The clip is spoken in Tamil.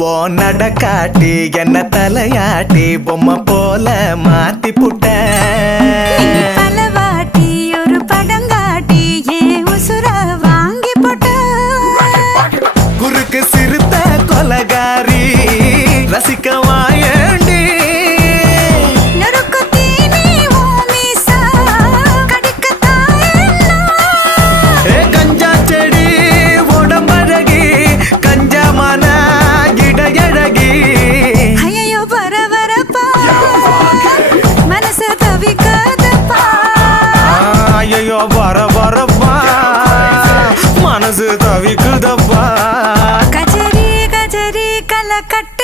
ஓ நடக்காட்டி என்ன தலையாட்டி பொம்மை போல மாத்தி புட்ட பலவாட்டி ஒரு படங்காட்டி ஏன் உசுர வாங்கி போட்ட குறுக்கு சிறுத்த கொலகாரி ரசிக்க வாயண்டி கஞ்சா செடி உடம்பழகி கஞ்சா மன இடையழகி ஐயோ பரபரப்பா மனசு தவிக்காதப்பா ஐயோ பரபரப்பா மனசு தவிக்குதப்பா கஜரி கஜரி கலக்கட்ட